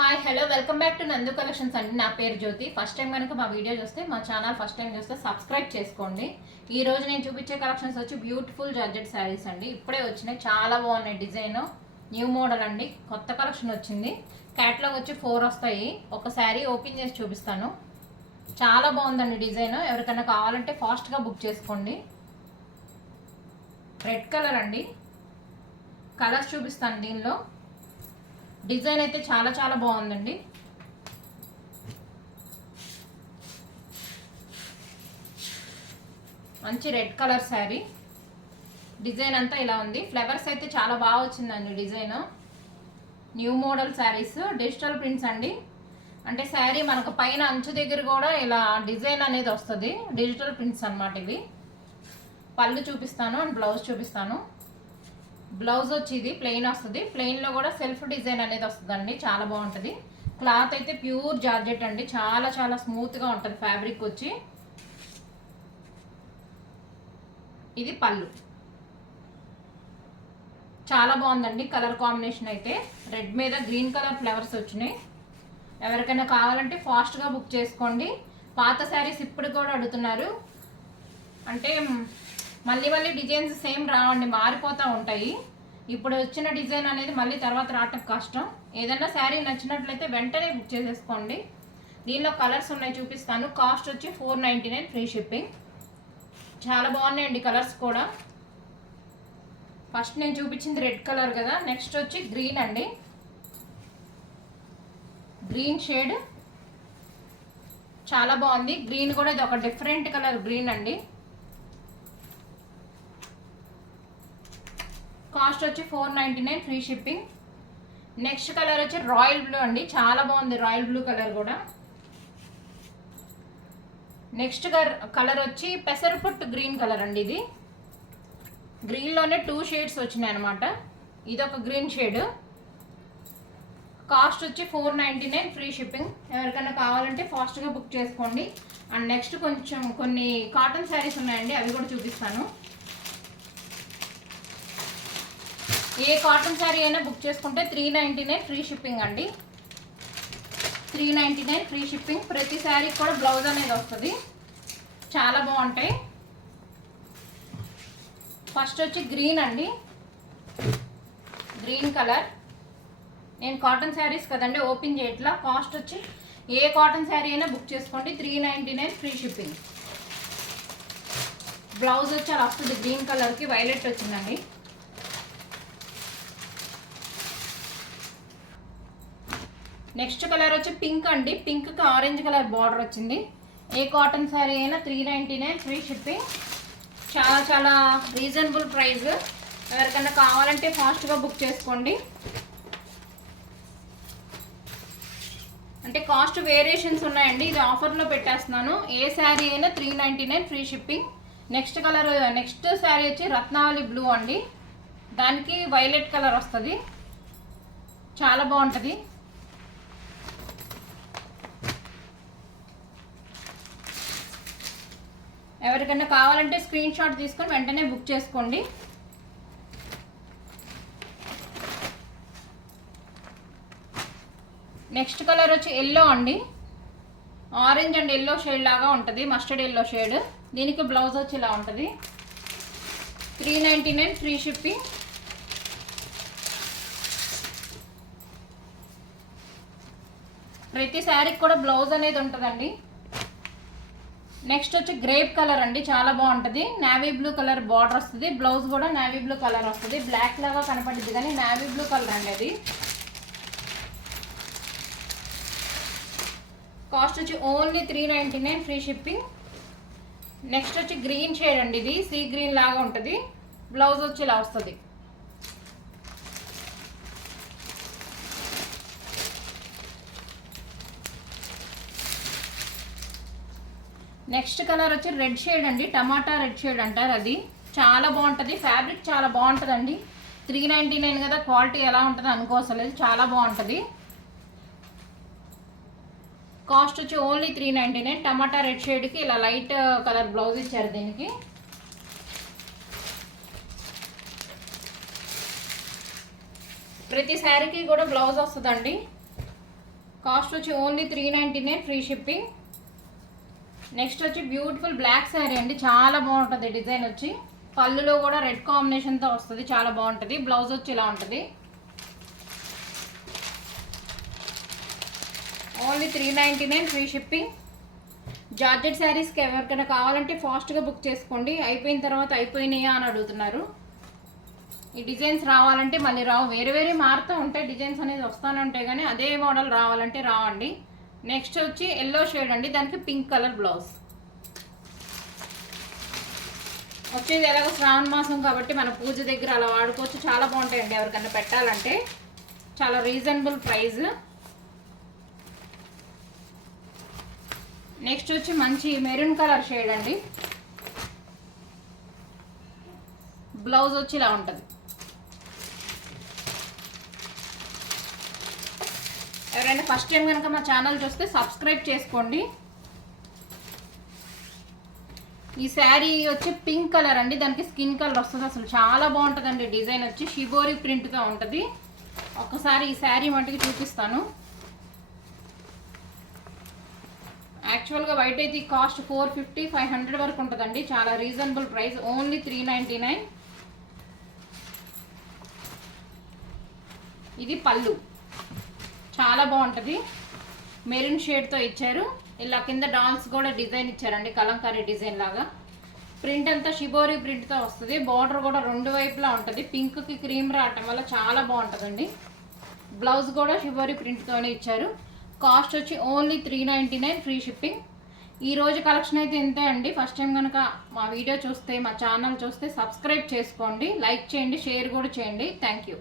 Hi hello welcome back to నందు collections అండి. నా పేరు జ్యోతి. ఫస్ట్ టైం కనుక మా వీడియో చూస్తే మా ఛానల్ ఫస్ట్ టైం చూస్తే సబ్స్క్రైబ్ చేసుకోండి. ఈ రోజు నేను చూపించే కలెక్షన్స్ వచ్చి బ్యూటిఫుల్ జార్జెట్ శారీస్ అండి. ఇప్పుడే వచ్చినాయి, చాలా బాగున్నాయి. డిజైన్ న్యూ మోడల్ అండి, కొత్త కలెక్షన్ వచ్చింది. క్యాట్లాగ్ వచ్చి 4 వస్తాయి. ఒక శారీ ఓపెన్ చేసి చూపిస్తాను. చాలా బాగుందండి డిజైన్. ఎవరికైనా కావాలంటే ఫాస్ట్గా బుక్ చేసుకోండి. రెడ్ కలర్ అండి, కలర్స్ చూపిస్తాను. దీనిలో డిజైన్ అయితే చాలా చాలా బాగుందండి. మంచి రెడ్ కలర్ శారీ. డిజైన్ అంతా ఇలా ఉంది. ఫ్లవర్స్ అయితే చాలా బాగా వచ్చిందండి design. New model saris, digital prints అండి. అంటే శారీ మనకు పైన అంచు దగ్గర కూడా ఇలా డిజైన్ అనేది వస్తుంది. డిజిటల్ ప్రింట్స్ అన్నమాట ఇవి. పళ్ళు చూపిస్తాను అండ్ బ్లౌజ్ చూపిస్తాను. బ్లౌజ్ వచ్చి ఇది ప్లెయిన్ వస్తుంది. ప్లెయిన్లో కూడా సెల్ఫ్ డిజైన్ అనేది వస్తుందండి. చాలా బాగుంటుంది. క్లాత్ అయితే ప్యూర్ జార్జెట్ అండి. చాలా చాలా స్మూత్గా ఉంటుంది ఫ్యాబ్రిక్ వచ్చి. ఇది పళ్ళు. చాలా బాగుందండి కలర్ కాంబినేషన్ అయితే. రెడ్ మీద గ్రీన్ కలర్ ఫ్లవర్స్ వచ్చినాయి. ఎవరికైనా కావాలంటే ఫాస్ట్గా బుక్ చేసుకోండి. పాత శారీస్ ఇప్పుడు కూడా అడుగుతున్నారు. అంటే మళ్ళీ మళ్ళీ డిజైన్స్ సేమ్ రావండి, మారిపోతూ ఉంటాయి. ఇప్పుడు వచ్చిన డిజైన్ అనేది మళ్ళీ తర్వాత రావటం కష్టం. ఏదైనా శారీ నచ్చినట్లయితే వెంటనే బుక్ చేసేసుకోండి. దీనిలో కలర్స్ ఉన్నాయి, చూపిస్తాను. కాస్ట్ వచ్చి 499 ఫ్రీ షిప్పింగ్. చాలా బాగున్నాయండి కలర్స్ కూడా. ఫస్ట్ నేను చూపించింది రెడ్ కలర్ కదా, నెక్స్ట్ వచ్చి గ్రీన్ అండి. గ్రీన్ షేడ్ చాలా బాగుంది. గ్రీన్ కూడా ఇది ఒక డిఫరెంట్ కలర్ గ్రీన్ అండి. కాస్ట్ వచ్చి 499 ఫ్రీ షిప్పింగ్. నెక్స్ట్ కలర్ వచ్చి రాయల్ బ్లూ అండి. చాలా బాగుంది రాయల్ బ్లూ కలర్ కూడా. నెక్స్ట్ కలర్ వచ్చి పెసరపట్టు గ్రీన్ కలర్ అండి. ఇది గ్రీన్లోనే 2 షేడ్స్ వచ్చినాయి అనమాట. ఇది ఒక గ్రీన్ షేడ్. కాస్ట్ వచ్చి 499 ఫ్రీ షిప్పింగ్. ఎవరికైనా కావాలంటే ఫాస్ట్గా బుక్ చేసుకోండి. అండ్ నెక్స్ట్ కొన్ని కాటన్ శారీస్ ఉన్నాయండి, అవి కూడా చూపిస్తాను. ఏ కాటన్ శారీ అయినా బుక్ చేసుకుంటే 399 ఫ్రీ షిప్పింగ్ అండి. 399 ఫ్రీ షిప్పింగ్. ప్రతి శారీకి కూడా బ్లౌజ్ అనేది వస్తుంది. చాలా బాగుంటాయి. ఫస్ట్ వచ్చి గ్రీన్ అండి, గ్రీన్ కలర్. నేను కాటన్ శారీస్ కదండి ఓపెన్ చేయట్లా. కాస్ట్ వచ్చి ఏ కాటన్ శారీ అయినా బుక్ చేసుకోండి. 399 ఫ్రీ షిప్పింగ్. బ్లౌజ్ వచ్చి అలా వస్తుంది. గ్రీన్ కలర్కి వైలెట్ వచ్చిందండి. నెక్స్ట్ కలర్ వచ్చి పింక్ అండి. పింక్కి ఆరెంజ్ కలర్ బార్డర్ వచ్చింది. ఏ కాటన్ శారీ అయినా 399 ఫ్రీ షిప్పింగ్. చాలా చాలా రీజనబుల్ ప్రైస్. ఎవరికైనా కావాలంటే ఫాస్ట్గా బుక్ చేసుకోండి. అంటే కాస్ట్ వేరియేషన్స్ ఉన్నాయండి. ఇది ఆఫర్లో పెట్టేస్తున్నాను. ఏ శారీ అయినా 399 ఫ్రీ షిప్పింగ్. నెక్స్ట్ శారీ వచ్చి రత్నావళి బ్లూ అండి. దానికి వైలెట్ కలర్ వస్తుంది. చాలా బాగుంటుంది. ఎవరికైనా కావాలంటే స్క్రీన్ షాట్ తీసుకొని వెంటనే బుక్ చేసుకోండి. నెక్స్ట్ కలర్ వచ్చి ఎల్లో అండి. ఆరెంజ్ అండ్ ఎల్లో షేడ్ లాగా ఉంటుంది, మస్టర్డ్ ఎల్లో షేడ్. దీనికి బ్లౌజ్ వచ్చి ఇలా ఉంటుంది. 399 ఫ్రీ షిప్పింగ్. ప్రతి శారీకి కూడా బ్లౌజ్ అనేది ఉంటుందండి. నెక్స్ట్ వచ్చి గ్రేప్ కలర్ అండి. చాలా బాగుంటుంది. నేవీ బ్లూ కలర్ బార్డర్ వస్తుంది. బ్లౌజ్ కూడా నేవీ బ్లూ కలర్ వస్తుంది. బ్లాక్ లాగా కనపడుతుంది కానీ నేవీ బ్లూ కలర్ అండి అది. కాస్ట్ వచ్చి ఓన్లీ 399 ఫ్రీ షిప్పింగ్. నెక్స్ట్ వచ్చి గ్రీన్ షేడ్ అండి. ఇది సీ గ్రీన్ లాగా ఉంటుంది. బ్లౌజ్ వచ్చి ఇలా వస్తుంది. నెక్స్ట్ కలర్ వచ్చి రెడ్ షేడ్ అండి. టమాటా రెడ్ షేడ్ అంటారు. అది చాలా బాగుంటుంది. ఫ్యాబ్రిక్ చాలా బాగుంటుందండి. 399 కదా, క్వాలిటీ ఎలా ఉంటుందో అనుకోవసలేదు. చాలా బాగుంటుంది. కాస్ట్ వచ్చి ఓన్లీ 399. టమాటా రెడ్ షేడ్కి ఇలా లైట్ కలర్ బ్లౌజ్ ఇచ్చారు దీనికి. ప్రతి శారీకి కూడా బ్లౌజ్ వస్తుందండి. కాస్ట్ వచ్చి ఓన్లీ 399 ఫ్రీ షిప్పింగ్. నెక్స్ట్ వచ్చి బ్యూటిఫుల్ బ్లాక్ శారీ అండి, చాలా బాగుంటుంది డిజైన్ వచ్చి. పళ్ళులో కూడా రెడ్ కాంబినేషన్తో వస్తుంది, చాలా బాగుంటుంది. బ్లౌజ్ వచ్చి ఇలా ఉంటుంది. Only 399 free shipping. జార్జెట్ శారీస్కి ఎవరికైనా కావాలంటే ఫాస్ట్గా బుక్ చేసుకోండి. అయిపోయిన తర్వాత అయిపోయినాయా అని అడుగుతున్నారు. ఈ డిజైన్స్ రావాలంటే మళ్ళీ రావు, వేరే వేరే మారుతూ ఉంటాయి, డిజైన్స్ అనేది వస్తూనే ఉంటాయి, కానీ అదే మోడల్ రావాలంటే రావండి. నెక్స్ట్ వచ్చి ఎల్లో షేడ్ అండి, దానికి పింక్ కలర్ బ్లౌజ్ వచ్చేది. ఎలాగో శ్రావణ మాసం కాబట్టి మన పూజ దగ్గర అలా వాడుకోవచ్చు, చాలా బాగుంటాయండి. ఎవరికైనా పెట్టాలంటే చాలా రీజనబుల్ ప్రైస్. నెక్స్ట్ వచ్చి మంచి మెరూన్ కలర్ షేడ్ అండి, బ్లౌజ్ వచ్చి ఇలా ఉంటుంది. ఎవరైనా ఫస్ట్ టైం కనుక మా ఛానల్ చూస్తే సబ్స్క్రైబ్ చేసుకోండి. ఈ శారీ వచ్చి పింక్ కలర్ అండి, దానికి స్కిన్ కలర్ వస్తుంది. అసలు చాలా బాగుంటుందండి. డిజైన్ వచ్చి షిబోరి ప్రింట్గా ఉంటుంది. ఒక్కసారి ఈ శారీ మటుకు చూపిస్తాను. యాక్చువల్గా బయట అయితే ఈ కాస్ట్ 450-500 వరకు ఉంటుందండి, చాలా రీజనబుల్ ప్రైస్. ఓన్లీ 399. ఇది పళ్ళు, చాలా బాగుంటుంది. మెరూన్ షేడ్తో ఇచ్చారు. ఇలా కింద డాల్స్ కూడా డిజైన్ ఇచ్చారండి, కలంకారీ డిజైన్ లాగా. ప్రింట్ అంతా షిబోరి ప్రింట్తో వస్తుంది. బార్డర్ కూడా రెండు వైపులా ఉంటుంది. పింక్కి క్రీమ్ రావటం వల్ల చాలా బాగుంటుందండి. బ్లౌజ్ కూడా షిబోరి ప్రింట్తోనే ఇచ్చారు. కాస్ట్ వచ్చి ఓన్లీ 399 ఫ్రీ షిప్పింగ్. ఈరోజు కలెక్షన్ అయితే ఇంతే అండి. ఫస్ట్ టైం కనుక మా వీడియో చూస్తే, మా ఛానల్ చూస్తే సబ్స్క్రైబ్ చేసుకోండి, లైక్ చేయండి, షేర్ కూడా చేయండి. Thank you.